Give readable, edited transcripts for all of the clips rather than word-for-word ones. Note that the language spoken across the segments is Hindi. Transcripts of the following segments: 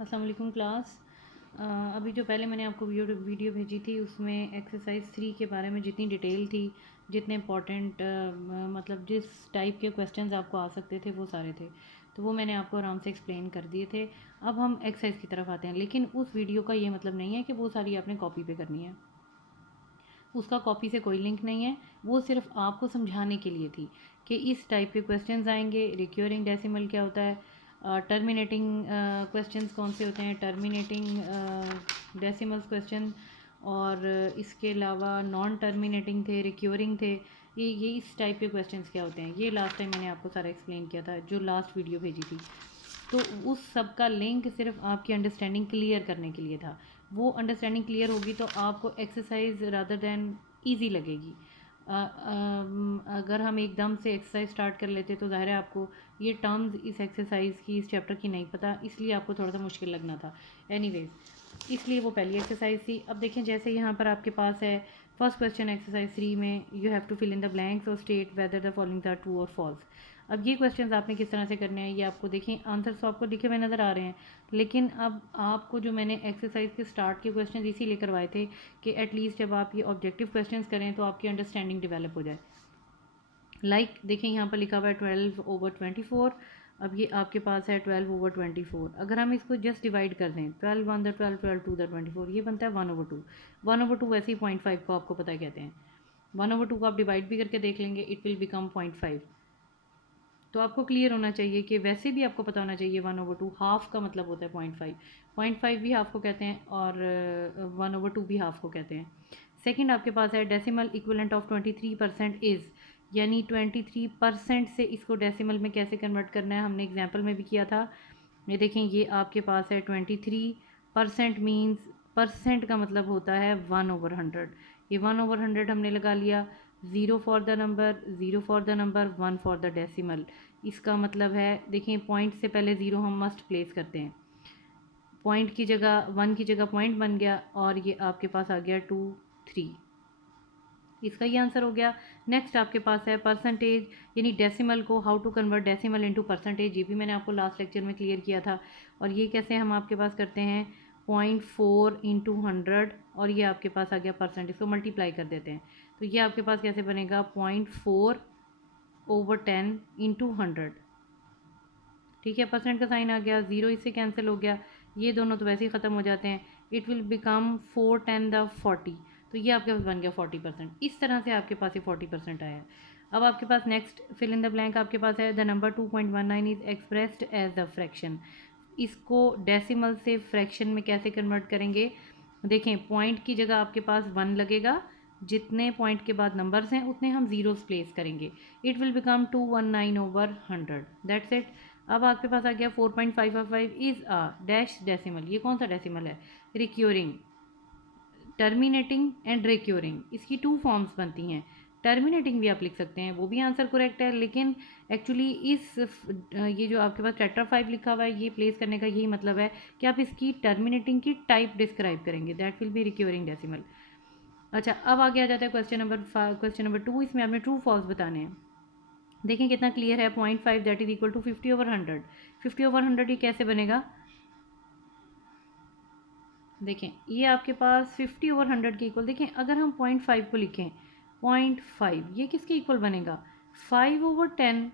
अस्सलाम वालेकुम क्लास। अभी जो पहले मैंने आपको वीडियो भेजी थी उसमें एक्सरसाइज 3 के बारे में जितनी डिटेल थी, जितने इंपॉर्टेंट मतलब जिस टाइप के क्वेश्चंस आपको आ सकते थे वो सारे थे, तो वो मैंने आपको आराम से एक्सप्लेन कर दिए थे। अब हम एक्सरसाइज की तरफ आते हैं, लेकिन उस वीडियो का ये मतलब नहीं है कि वो सारी आपने कॉपी पे करनी है। उसका कॉपी से कोई लिंक नहीं है, वो सिर्फ आपको समझाने के लिए थी कि इस टाइप के क्वेश्चंस आएंगे। रिक्योरिंग डेसिमल क्या होता है, टर्मिनेटिंग क्वेश्चंस कौन से होते हैं, टर्मिनेटिंग डेसिमल्स क्वेश्चन, और इसके अलावा नॉन टर्मिनेटिंग थे, रिक्योरिंग थे। ये इस टाइप के क्वेश्चंस क्या होते हैं, ये लास्ट टाइम मैंने आपको सारा एक्सप्लेन किया था जो लास्ट वीडियो भेजी थी। तो उस सब का लिंक सिर्फ आपकी अंडरस्टैंडिंग क्लियर करने के लिए था। वो अंडरस्टैंडिंग क्लियर होगी तो आपको एक्सरसाइज रादर दैन ईजी लगेगी। अगर हम एकदम से एक्सरसाइज स्टार्ट कर लेते तो ज़ाहिर है आपको ये टर्म्स इस एक्सरसाइज की, इस चैप्टर की नहीं पता, इसलिए आपको थोड़ा सा मुश्किल लगना था। एनीवेज, इसलिए वो पहली एक्सरसाइज थी। अब देखें, जैसे यहाँ पर आपके पास है फर्स्ट क्वेश्चन एक्सरसाइज 3 में, you have to fill in the blanks और state whether the following are true or false. अब ये क्वेश्चंस आपने किस तरह से करने हैं, ये आपको देखें आंसर्स तो आपको लिखे हुए नज़र आ रहे हैं, लेकिन अब आपको जो मैंने एक्सरसाइज के स्टार्ट के क्वेश्चंस इसीलिए करवाए थे कि एटलीस्ट जब आप ये ऑब्जेक्टिव क्वेश्चंस करें तो आपकी अंडरस्टैंडिंग डेवलप हो जाए। लाइक देखें, यहाँ पर लिखा हुआ है 12/24। अब ये आपके पास है 12/24। अगर हम इसको जस्ट डिवाइड कर दें, 12 1 12 12 2 24, ये बनता है 1/2। 1/2 वैसे ही 0.5 को आपको पता है कहते हैं। 1/2 को आप डिवाइड भी करके देख लेंगे, इट विल बिकम 0.5। तो आपको क्लियर होना चाहिए कि वैसे भी आपको पता होना चाहिए 1/2 हाफ का मतलब होता है 0.5। 0.5 भी हाफ को कहते हैं और 1/2 भी हाफ को कहते हैं। सेकंड आपके पास है डेसिमल इक्विवेलेंट ऑफ 23% इज़, यानी 23% से इसको डेसिमल में कैसे कन्वर्ट करना है, हमने एग्जाम्पल में भी किया था। ये देखें, ये आपके पास है 23%, मीन्स परसेंट का मतलब होता है 1/100। ये 1/100 हमने लगा लिया। 0 for the number, 0 for the number, 1 for the decimal. इसका मतलब है, देखें पॉइंट से पहले 0 हम मस्ट प्लेस करते हैं, पॉइंट की जगह 1 की जगह पॉइंट बन गया, और ये आपके पास आ गया 2 3। इसका ये आंसर हो गया। नेक्स्ट आपके पास है परसेंटेज, यानी डेसिमल को how to convert decimal into percentage, ये भी मैंने आपको लास्ट लेक्चर में क्लियर किया था। और ये कैसे हम आपके पास करते हैं, 0.4 इंटू 100, और ये आपके पास आ गया परसेंट, इसको मल्टीप्लाई कर देते हैं। तो ये आपके पास कैसे बनेगा, 0.4/10 इंटू 100। ठीक है, परसेंट का साइन आ गया, 0 इससे कैंसिल हो गया, ये दोनों तो वैसे ही ख़त्म हो जाते हैं। It will become 4×10⁻40। तो ये आपके पास बन गया 40%। इस तरह से आपके पास ये 40% आया है। अब आपके पास next fill in the blank आपके पास है, the number 2.19 is expressed as the fraction. इसको डेसिमल से फ्रैक्शन में कैसे कन्वर्ट करेंगे, देखें पॉइंट की जगह आपके पास 1 लगेगा, जितने पॉइंट के बाद नंबर्स हैं उतने हम ज़ीरोस प्लेस करेंगे। It will become 219/100, that's it. अब आपके पास आ गया 4.555 इज़ अ डैश डेसिमल। ये कौन सा डेसिमल है, रिक्योरिंग, टर्मिनेटिंग एंड रिक्योरिंग, इसकी 2 फॉर्म्स बनती हैं। टर्मिनेटिंग भी आप लिख सकते हैं, वो भी आंसर करेक्ट है, लेकिन एक्चुअली ये जो आपके पास टेट्रा 5 लिखा हुआ है, ये प्लेस करने का यही मतलब है कि आप इसकी टर्मिनेटिंग की टाइप डिस्क्राइब करेंगे, that will B recurring decimal. अच्छा, अब आगे आ जाता है क्वेश्चन नंबर 2। इसमें आपने ट्रू फॉल्स बताने हैं। देखें कितना क्लियर है, 0.5 दैट इज इक्वल टू 50/100। 50/100 ये कैसे बनेगा, देखें ये आपके पास 50/100 के इक्वल, देखें अगर हम 0.5 को लिखें, 0.5 ये किसके इक्वल बनेगा, 5/10।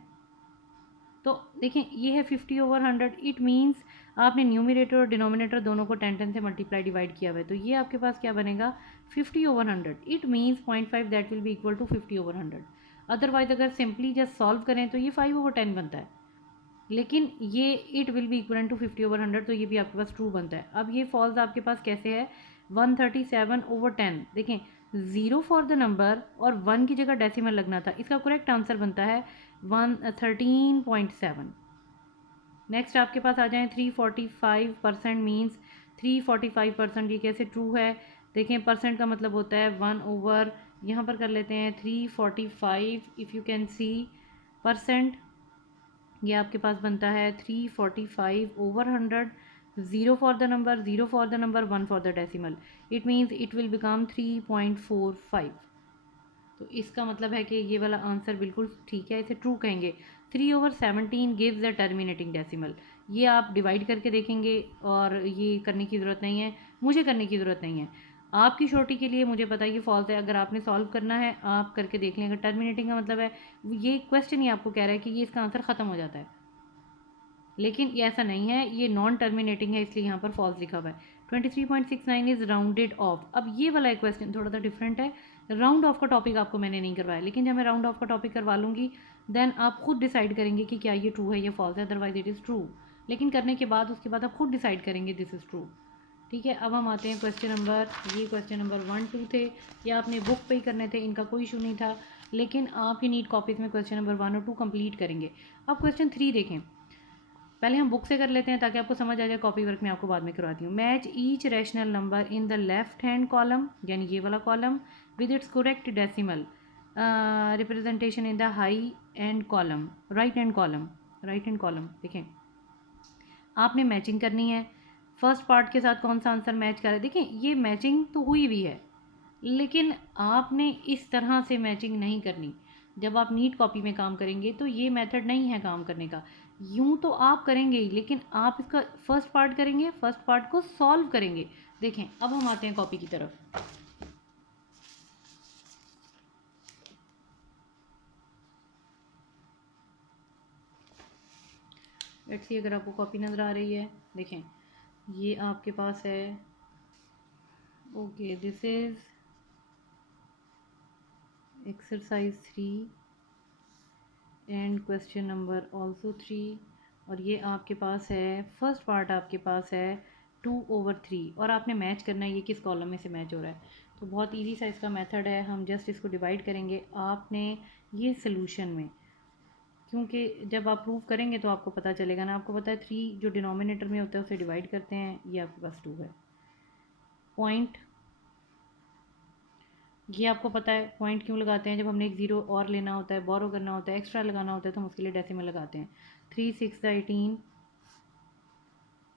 तो देखें ये है 50/100, इट मीन्स आपने न्यूमिनेटर और डिनोमिनेटर दोनों को 10 से मल्टीप्लाई डिवाइड किया हुआ है, तो ये आपके पास क्या बनेगा, 50/100। It means 0.5 that will be equal to 50/100। Otherwise अगर सिंपली जस्ट सॉल्व करें तो ये 5/10 बनता है, लेकिन ये it will be equal to 50/100, तो ये भी आपके पास ट्रू बनता है। अब ये फॉल्स आपके पास कैसे है, 137/10। देखें 0 फॉर द नंबर और 1 की जगह डेसिमल लगना था, इसका करेक्ट आंसर बनता है 13.7। नेक्स्ट आपके पास आ जाएँ 345%, मीन्स 345%, ये कैसे ट्रू है, देखें परसेंट का मतलब होता है 1/, यहाँ पर कर लेते हैं 345, if you can see percent, ये आपके पास बनता है 345/100। 0 for the number, 0 for the number, 1 for the decimal, it means it will become 3.45। तो इसका मतलब है कि ये वाला आंसर बिल्कुल ठीक है, इसे ट्रू कहेंगे। 3/17 गिव्स द टर्मिनेटिंग डेसिमल, ये आप डिवाइड करके देखेंगे और ये करने की ज़रूरत नहीं है, मुझे करने की ज़रूरत नहीं है। आपकी छोटी के लिए मुझे पता है ये फॉल्स है, अगर आपने सॉल्व करना है आप करके देख लें। अगर टर्मिनेटिंग का मतलब है, ये क्वेश्चन ही आपको कह रहा है कि ये इसका आंसर ख़त्म हो जाता है, लेकिन ये ऐसा नहीं है, ये नॉन टर्मिनेटिंग है, इसलिए यहाँ पर फॉल्स लिखा हुआ है। 23.69 इज़ राउंडेड ऑफ। अब ये वाला क्वेश्चन थोड़ा सा डिफरेंट है, राउंड ऑफ का टॉपिक आपको मैंने नहीं करवाया, लेकिन जब मैं राउंड ऑफ का टॉपिक करवा लूँगी देन आप खुद डिसाइड करेंगे कि क्या ये ट्रू है या फॉल्स है, अदरवाइज इट इज़ ट्रू। लेकिन करने के बाद उसके बाद आप खुद डिसाइड करेंगे दिस इज़ ट्रू। ठीक है, अब हम आते हैं क्वेश्चन नंबर, ये क्वेश्चन नंबर 1 2 थे, ये आपने बुक पे ही करने थे, इनका कोई इशू नहीं था, लेकिन आप ही नीट कॉपीज़ में क्वेश्चन नंबर 1 और 2 कंप्लीट करेंगे। अब क्वेश्चन 3 देखें, पहले हम बुक से कर लेते हैं ताकि आपको समझ आ जाए, कॉपी वर्क में आपको बाद में करवाती हूँ। Match each rational number in the left hand column, यानी ये वाला column, with its correct decimal representation in the high and column, right hand column. Right hand column देखें, आपने मैचिंग करनी है, फर्स्ट पार्ट के साथ कौन सा आंसर मैच कर रहा है। देखें ये मैचिंग तो हुई भी है, लेकिन आपने इस तरह से मैचिंग नहीं करनी। जब आप नीट कॉपी में काम करेंगे तो ये मेथड नहीं है काम करने का। यूं तो आप करेंगे ही, लेकिन आप इसका फर्स्ट पार्ट करेंगे, फर्स्ट पार्ट को सॉल्व करेंगे। देखें अब हम आते हैं कॉपी की तरफ। लेट्स सी, अगर आपको कॉपी नज़र आ रही है, देखें ये आपके पास है। Okay, this is exercise 3 and question number also 3, और ये आपके पास है, फर्स्ट पार्ट आपके पास है 2/3, और आपने मैच करना है ये किस कॉलम में से मैच हो रहा है। तो बहुत इजी सा इसका मेथड है, हम जस्ट इसको डिवाइड करेंगे। आपने ये सोल्यूशन में, क्योंकि जब आप प्रूव करेंगे तो आपको पता चलेगा ना, आपको पता है 3 जो डिनोमिनेटर में होता है उसे डिवाइड करते हैं, ये आपके पास 2 है। पॉइंट, ये आपको पता है पॉइंट क्यों लगाते हैं, जब हमने एक ज़ीरो और लेना होता है, बोरो करना होता है, एक्स्ट्रा लगाना होता है, तो हम उसके लिए डेसिमल लगाते हैं। 3 6 18,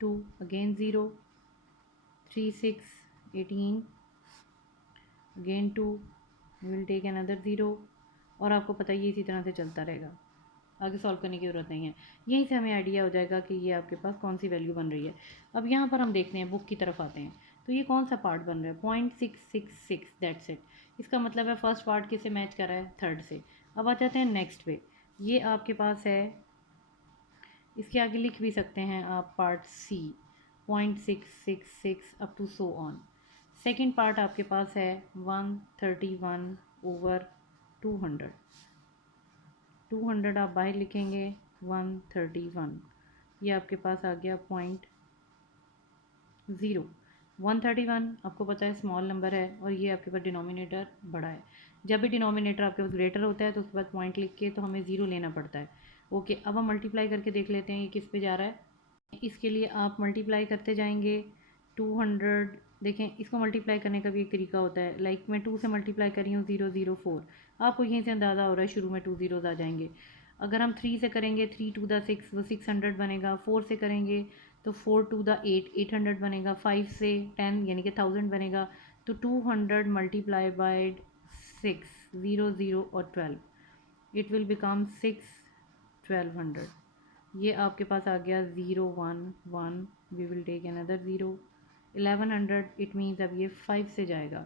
2 again 0, 3 6 18 again 2, will take another 0, और आपको पता है ये इसी तरह से चलता रहेगा, आगे सॉल्व करने की ज़रूरत नहीं है। यहीं से हमें आइडिया हो जाएगा कि ये आपके पास कौन सी वैल्यू बन रही है। अब यहाँ पर हम देखते हैं, बुक की तरफ आते हैं, तो ये कौन सा पार्ट बन रहा है, 0.666, दैट्स इट। इसका मतलब है फर्स्ट पार्ट किससे मैच कर रहा है, थर्ड से। अब आ जाते हैं नेक्स्ट पे, ये आपके पास है, इसके आगे लिख भी सकते हैं आप part C, 0.666 up to so on. Second part आपके पास है 131/200, 200 आप बाहर लिखेंगे, 131, ये आपके पास आ गया 0.0। 131 आपको पता है स्मॉल नंबर है, और ये आपके पास डिनोमिनेटर बड़ा है। जब भी डिनोमिनेटर आपके पास ग्रेटर होता है तो उसके बाद पॉइंट लिख के तो हमें ज़ीरो लेना पड़ता है। ओके, अब हम मल्टीप्लाई करके देख लेते हैं ये किस पे जा रहा है। इसके लिए आप मल्टीप्लाई करते जाएंगे 200। देखें इसको मल्टीप्लाई करने का भी एक तरीका होता है, लाइक मैं 2 से मल्टीप्लाई कर रही हूँ 004, आपको यहीं से अंदाज़ा हो रहा है शुरू में 2 ज़ीरोज़ आ जाएंगे। अगर हम 3 से करेंगे, 3 टू द 6 वो 600 बनेगा। 4 से करेंगे तो 4 टू द 8 800 बनेगा। 5 से 10 यानी कि 1000 बनेगा। तो 200 मल्टीप्लाई बाय 6, 0 0 और 12, इट विल बिकम 1200। ये आपके पास आ गया 011, we will take another 0। 1100 it means अब ये 5 से जाएगा,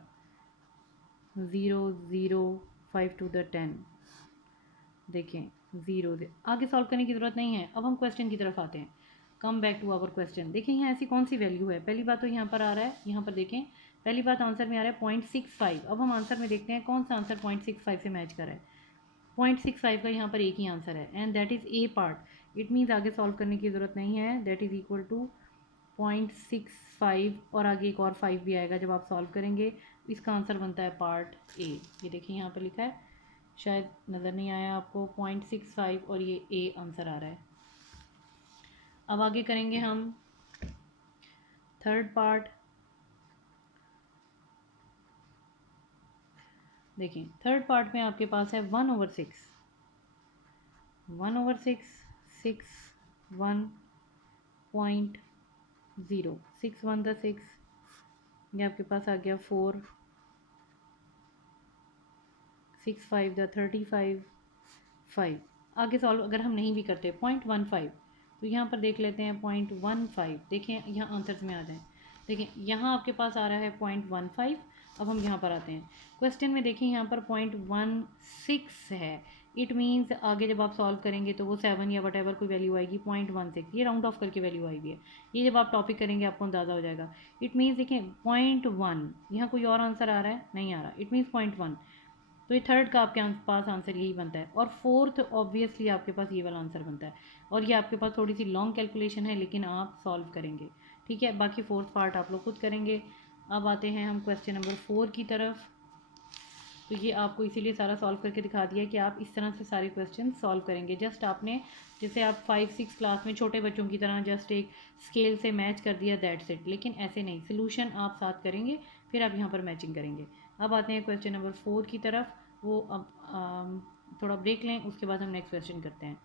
0 0 5 टू द 10, देखें 0 से आगे सॉल्व करने की ज़रूरत नहीं है। अब हम क्वेश्चन की तरफ आते हैं, come back to our question. देखें यहाँ ऐसी कौन सी वैल्यू है, पहली बात तो यहाँ पर आ रहा है, यहाँ पर देखें पहली बात आंसर में आ रहा है 0.65। अब हम आंसर में देखते हैं कौन सा आंसर 0.65 से मैच कर रहा है। 0.65 का यहाँ पर एक ही आंसर है, and that is a part. It means आगे सॉल्व करने की ज़रूरत नहीं है, दैट इज़ इक्वल टू 0.65, और आगे एक और 5 भी आएगा जब आप सॉल्व करेंगे। इसका आंसर बनता है पार्ट ए। ये देखिए यहाँ पर लिखा है, शायद नज़र नहीं आया आपको, 0.65 और ये ए आंसर आ रहा है। अब आगे करेंगे हम थर्ड पार्ट। देखिए थर्ड पार्ट में आपके पास है 1/6, 1/6, 6 1.0, 6 1 द 6, ये आपके पास आ गया 4, 6 5 द 35, 5। आगे सॉल्व अगर हम नहीं भी करते 0.15, तो यहाँ पर देख लेते हैं 0.15। देखें यहाँ आंसर्स में आ जाएँ। देखें यहाँ आपके पास आ रहा है 0.15। अब हम यहाँ पर आते हैं क्वेश्चन में। देखें यहाँ पर 0.16 है। इट मीन्स आगे जब आप सॉल्व करेंगे तो वो 7 या वट एवर कोई वैल्यू आएगी 0.16, ये राउंड ऑफ करके वैल्यू आई हुई है। ये जब आप टॉपिक करेंगे आपको अंदाज़ा हो जाएगा। इट मीन्स देखें 0.1, यहाँ कोई और आंसर आ रहा है नहीं आ रहा, इट मीन्स 0.1। तो ये थर्ड का आपके पास आंसर यही बनता है। और फोर्थ ऑब्वियसली आपके पास ये वाला आंसर बनता है। और ये आपके पास थोड़ी सी लॉन्ग कैलकुलेशन है लेकिन आप सॉल्व करेंगे, ठीक है। बाकी फोर्थ पार्ट आप लोग खुद करेंगे। अब आते हैं हम क्वेश्चन नंबर 4 की तरफ। तो ये आपको इसीलिए सारा सॉल्व करके दिखा दिया कि आप इस तरह से सारे क्वेश्चन सॉल्व करेंगे। जस्ट आपने जैसे आप 5-6 क्लास में छोटे बच्चों की तरह जस्ट एक स्केल से मैच कर दिया, दैट्स इट। लेकिन ऐसे नहीं, सोल्यूशन आप साथ करेंगे फिर आप यहाँ पर मैचिंग करेंगे। अब आते हैं क्वेश्चन नंबर 4 की तरफ। वो अब थोड़ा ब्रेक लें, उसके बाद हम नेक्स्ट क्वेश्चन करते हैं।